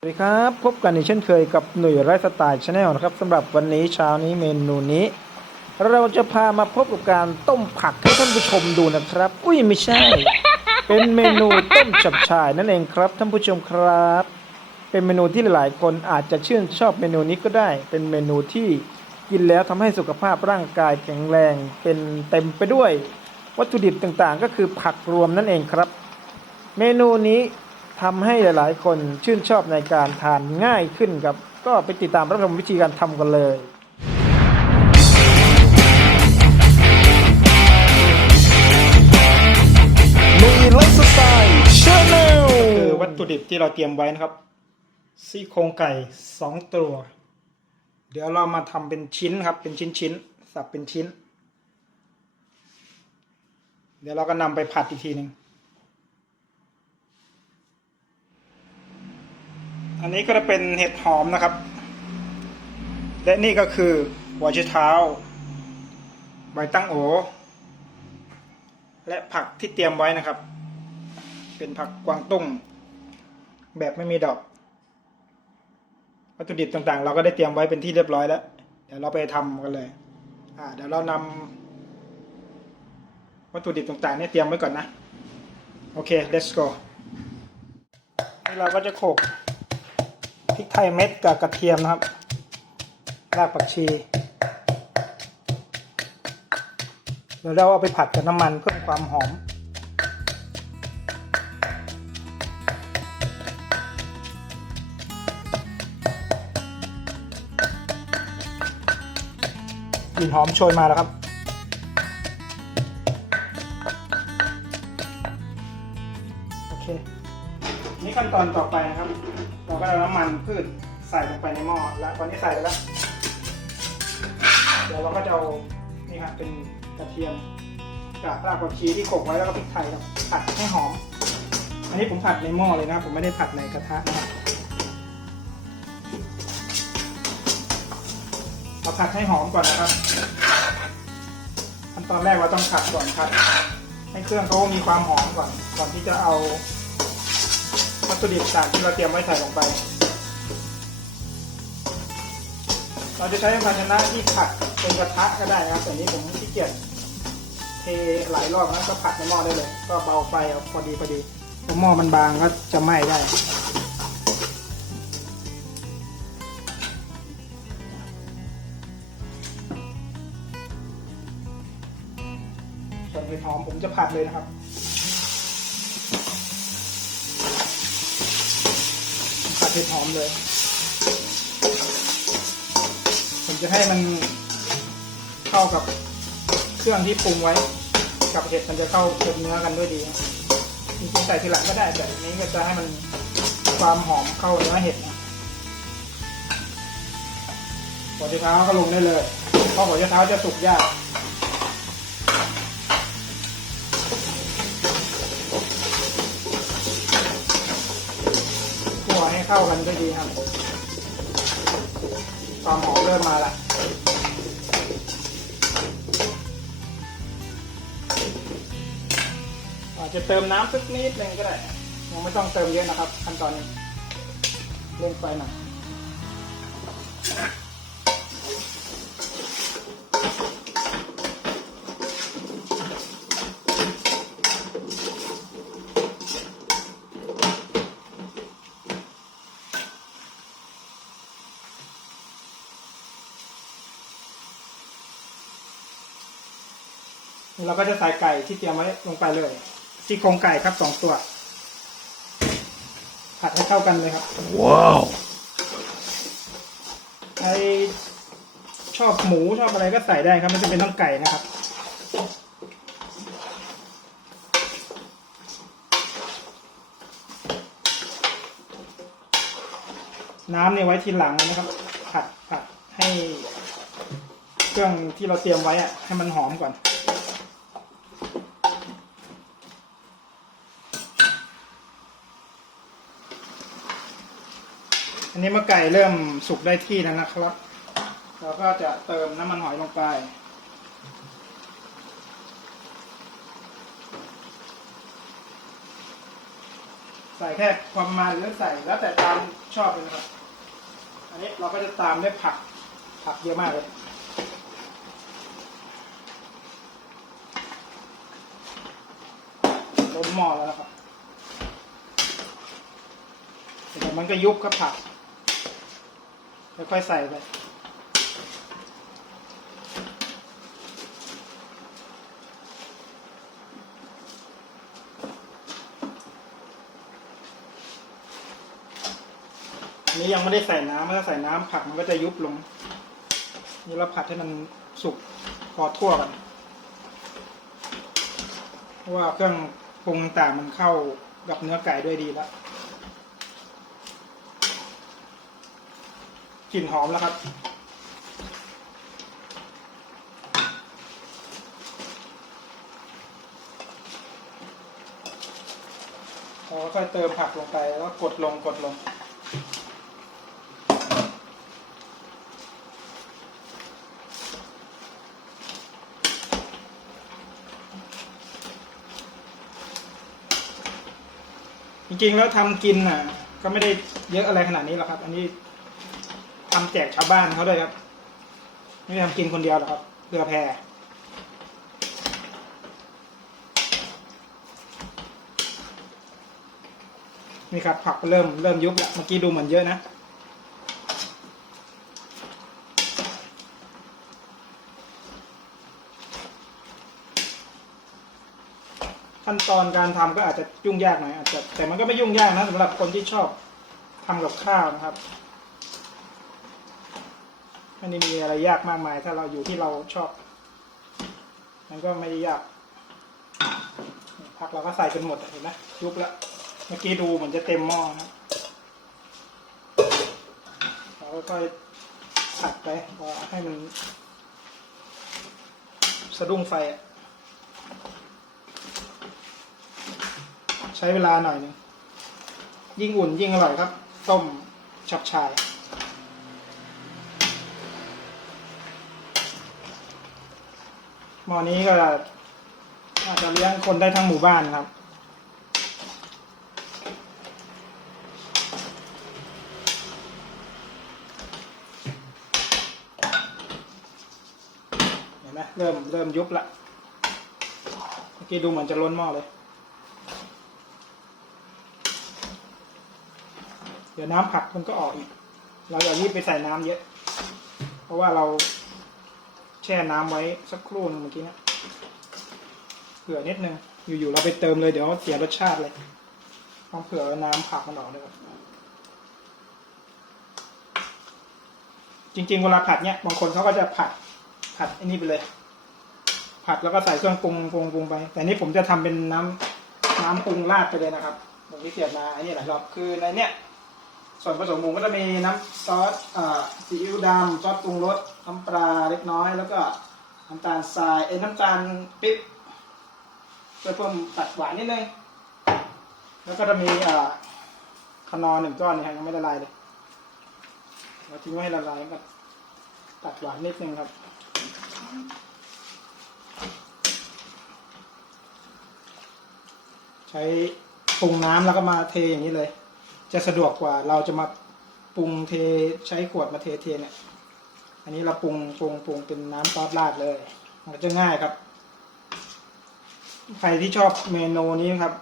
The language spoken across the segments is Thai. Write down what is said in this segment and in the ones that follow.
สวัสดีครับ พบกันอีกเช่นเคยกับหนุ่ยไร้สไตล์ชาแนลนะครับสำหรับวันนี้เช้านี้เมนูนี้ เราจะพามาพบกับการต้มผักให้ท่านผู้ชมดูนะครับ อุ้ยไม่ใช่ เป็นเมนูต้มจับฉ่ายนั่นเองครับท่านผู้ชมครับ เป็นเมนูที่หลายๆ คนอาจจะชื่นชอบเมนูนี้ก็ได้ เป็นเมนูที่กินแล้วทำให้สุขภาพร่างกายแข็งแรง เป็นเต็มไปด้วย วัตถุดิบต่างๆ ก็คือผักรวมนั่นเองครับ เมนูนี้ ทำให้หลาย ๆ คนชื่นชอบในการทานง่ายขึ้นครับ ก็ไปติดตามรับชมวิธีการทำกันเลยลุยไลฟ์สไตล์ชาแนลคือวัตถุดิบที่เราเตรียมไว้นะครับ ซี่โครงไก่สองตัว เดี๋ยวเรามาทำเป็นชิ้นครับ เป็นชิ้นชิ้น ๆ สับเป็นชิ้น เดี๋ยวเราก็นำไปผัดอีกทีหนึ่ง อันนี้ก็จะเป็นเห็ดหอมนะครับ และนี่ก็คือหัวไชเท้า ใบตั้งโอ และผักที่เตรียมไว้นะครับ เป็นผักกวางตุ้ง แบบไม่มีดอกวัตถุดิบต่างๆ เราก็ได้เตรียมไว้เป็นที่เรียบร้อยแล้ว เดี๋ยวเราไปทำกันเลย อ่า เดี๋ยวเรานำวัตถุดิบต่างๆเนี่ยเตรียมไว้ก่อนนะ โอเค let's go นี่เราก็จะโขก พริกไทยเม็ดกับกระเทียมนะครับ รากผักชี เดี๋ยวเราเอาไปผัดกับน้ำมันเพิ่มความหอม กลิ่นหอมโชยมาแล้วครับโอเคนี่ขั้นตอนต่อไปนะครับ ก็เอาน้ำมันพืชใส่ลงไปในหม้อแล้วตอนนี้ใส่ไปแล้วเดี๋ยวเราก็จะเอานี่ครับเป็นกระเทียมกับรากผักชีที่โขลกไว้แล้วก็พริกไทยครับผัดให้หอม อันนี้ผมผัดในหม้อเลยนะผมไม่ได้ผัดในกระทะนะครับเราผัดให้หอมก่อนนะครับขั้นตอนแรกเราต้องผัดก่อนครับ ให้เครื่องเขามีความหอมก่อน ก่อนที่จะเอา วัตถุดิบต่างที่เราเตรียมไว้ใส่ลงไป เราจะใช้ภาชนะที่ผัดเป็นกระทะก็ได้นะครับแต่นี้ผมขี้เกียจเทหลายรอบนะก็ผัดในหม้อได้เลย ก็เบาไฟเอาพอดีพอดีหม้อมันบางก็จะไหม้ได้ส่วนเห็ดหอมผมจะผัดเลยนะครับ ผัดเห็ดหอมเลย ผมจะให้มันเข้ากับเครื่องที่ปรุงไว้ กับเห็ดมันจะเข้าเค็มเนื้อกันด้วยดีจริงๆใส่ทีหลังก็ได้แต่อันนี้ก็จะให้มันความหอมเข้าเนื้อเห็ดนะหัวเท้าก็ลงได้เลยเพราะหัวเท้าจะสุกยาก คั่วให้ เข้ากันก็ดีครับ ความหอมเริ่มมาละอาจจะเติมน้ำสักนิดนึงก็ได้ ยังไม่ต้องเติมเยอะนะครับ ขั้นตอนนี้เร่นไฟหน่อย เราก็จะใส่ไก่ที่เตรียมไว้ลงไปเลยซี่โครงไก่ครับสองตัว ผัดให้เข้ากันเลยครับ ว้าวใครชอบหมูชอบอะไรก็ใส่ได้ครับไม่จำเป็นต้องไก่นะครับ น้ำเนี่ยไว้ทีหลังนะครับ ผัดผัดให้ เครื่องที่เราเตรียมไว้อะให้มันหอมก่อน อันนี้เมื่อไก่เริ่มสุกได้ที่แล้วนะครับ เราก็จะเติมน้ำมันหอยลงไป ใส่แค่ความมันหรือใส่แล้วแต่ตามชอบเลยนะครับ อันนี้เราก็จะตามด้วยผักผักเยอะมากเลยล้นหม้อแล้วนะครับเดี๋ยวมันก็ยุบครับผัก ค่อยๆใส่ไปอันนี้ยังไม่ได้ใส่น้ำถ้าใส่น้ำผักมันก็จะยุบลง นี่เราผัดให้มันสุกพอทั่วกันเพราะว่าเครื่องปรุงต่างมันเข้ากับเนื้อไก่ด้วยดีแล้ว กลิ่นหอมแล้วครับ เราค่อยเติมผักลงไปแล้วก็กดลงกดลง จริงๆแล้วทำกินอะ ก็ไม่ได้เยอะอะไรขนาดนี้หรอกครับ อันนี้ ทำแจกชาวบ้านเขาด้วยครับ ไม่ได้ทำกินคนเดียวหรอกครับเพื่อแพร่นี่ครับผักเริ่มเริ่มยุบแล้วเมื่อกี้ดูเหมือนเยอะนะขั้นตอนการทำก็อาจจะยุ่งยากหน่อยอาจจะแต่มันก็ไม่ยุ่งยากนะสำหรับคนที่ชอบทำกับข้าวนะครับ ไม่ได้มีอะไรยากมากมาย ถ้าเราอยู่ที่เราชอบ มันก็ไม่ยากผักเราก็ใส่จนหมดเห็นไหมยุบแล้วเมื่อกี้ดูเหมือนจะเต็มหม้อนะเราก็ค่อยผัดไปพอให้มัน สะดุ้งไฟใช้เวลาหน่อยนึงยิ่งอุ่นยิ่งอร่อยครับ ต้มชับชาย หม้อนี้ก็อาจจะเลี้ยงคนได้ทั้งหมู่บ้านครับ เห็นไหมเริ่มเริ่มยุบละเมื่อกี้ดูเหมือนจะล้นหม้อเลย เดี๋ยวน้ำผักมันก็ออกอีก เราอย่ารีบไปใส่น้ำเยอะ เพราะว่าเรา ช่น้ำไว้สักครู่หนึงเมื่อกี้เนะเผื่อนิดนึง อยู่ๆเราไปเติมเลยเดี๋ยวเสียรสชาติเลย ต้องเผื่อน้ำผักมันออกด้วยครับจริงๆเวลาผัดเนี่ยบางคนเขาก็จะผัดผัดไอันนี้ไปเลย ผัดแล้วก็ใส่เครื่องปรุงปรุงปรุงไป แต่นี่ผมจะทำเป็นน้ำน้ำปรุงราดไปเลยนะครับผมที่เสียบมาอันนี้หลายรอบคือในเนี้ยส่วนผสมหมูก็จะมีน้ำซอสอ่าซีอิ๊วดำซอสปรุงรส น้ำปลาเล็กน้อย แล้วก็น้ำตาลทรายเอ้น้ำตาลปิ๊บเพื่อเพิ่มตัดหวานนิดนึงแล้วก็จะมีอ่าขนอหนึ่งก้อนนี่ครับยังไม่ละลายเลยเราทิ้งไว้ให้ละลายก็ตัดหวานนิดนึงครับใช้ปรุงน้ำแล้วก็มาเทอย่างนี้เลย จะสะดวกกว่าเราจะมาปรุงเทใช้ขวดมาเทเทเนี่ย อันนี้เราปรุงปรุงปรุงเป็นน้ำซอสราดเลยมันจะง่ายครับ ใครที่ชอบเมนูนี้ครับ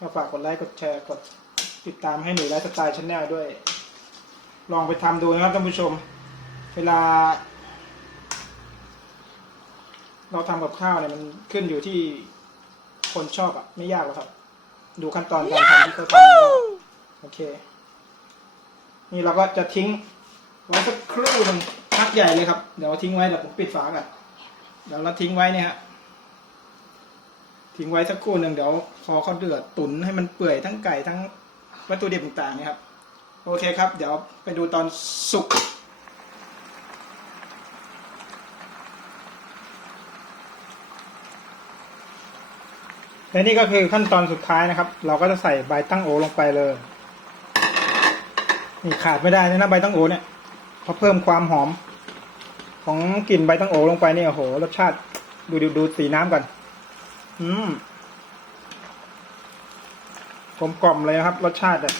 ก็ฝากกดไลค์กดแชร์กดติดตามให้หนูไลฟ์สไตล์ชาแนลด้วย ลองไปทำดูนะครับท่านผู้ชม เวลา เราทำกับข้าวเนี่ยมันขึ้นอยู่ที่คนชอบอะไม่ยากหรอกครับ ดูขั้นตอนการทำที่เขาทำนะครับโอเค นี่เราก็จะทิ้งไว้สักครู่หนึ่ง พักใหญ่เลยครับ เดี๋ยวทิ้งไว้เดี๋ยวผมปิดฝากันเดี๋ยวเราทิ้งไว้เนี่ยฮะทิ้งไว้สักครู่หนึ่งเดี๋ยวพอเขาเดือดตุ๋นให้มันเปื่อยทั้งไก่ทั้งวัตถุดิบต่างๆนี่ครับโอเคครับ เดี๋ยวไปดูตอนสุกและนี่ก็คือขั้นตอนสุดท้ายนะครับ เราก็จะใส่ใบตั้งโอลงไปเลยนี่ขาดไม่ได้นะใบตั้งโอเนี่ยเพราะเพิ่มความหอม ของกลิ่นใบตั้งโอลงไปเนี่ยโอ้โห รสชาติ ดูดูดูสีน้ำก่อน อืมกลมกล่อมเลยครับ รสชาติอะ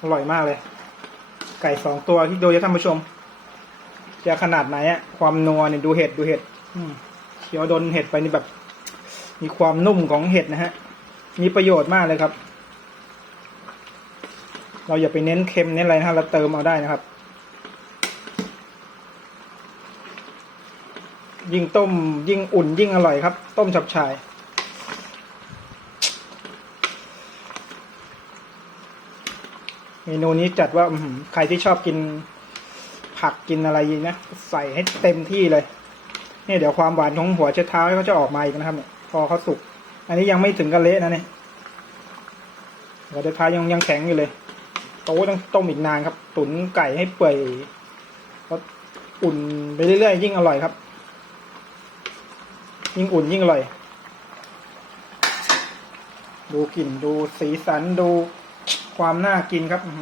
อร่อยมากเลย ไก่สองตัวที่ดูจะท่านผู้ชม จะขนาดไหนอะความนัวเนี่ยดูเห็ดดูเห็ดเคี้ยวโดนเห็ดไปนี่แบบ มีความนุ่มของเห็ดนะฮะ มีประโยชน์มากเลยครับ เราอย่าไปเน้นเค็มเน้นอะไรนะเราเติมเอาได้นะครับ ยิ่งต้มยิ่งอุ่นยิ่งอร่อยครับ ต้มฉับชายเมนูนี้จัดว่าใครที่ชอบกินผักกินอะไรนะใส่ให้เต็มที่เลยเนี่ยเดี๋ยวความหวานของหัวเชื้อเท้าเขาจะออกมาอีกนะครับเนี่ยพอเขาสุก อันนี้ยังไม่ถึงกระเละนะเนี่ยหัวเชื้อเท้ายังยังแข็งอยู่เลยโต้ต้องต้มอีกนานครับ ตุ๋นไก่ให้เปื่อยก็อุ่นไปเรื่อยๆยิ่งอร่อยครับ ยิ่งอุ่นยิ่งอร่อย ดูกลิ่นดูสีสันดูความน่ากินครับ อื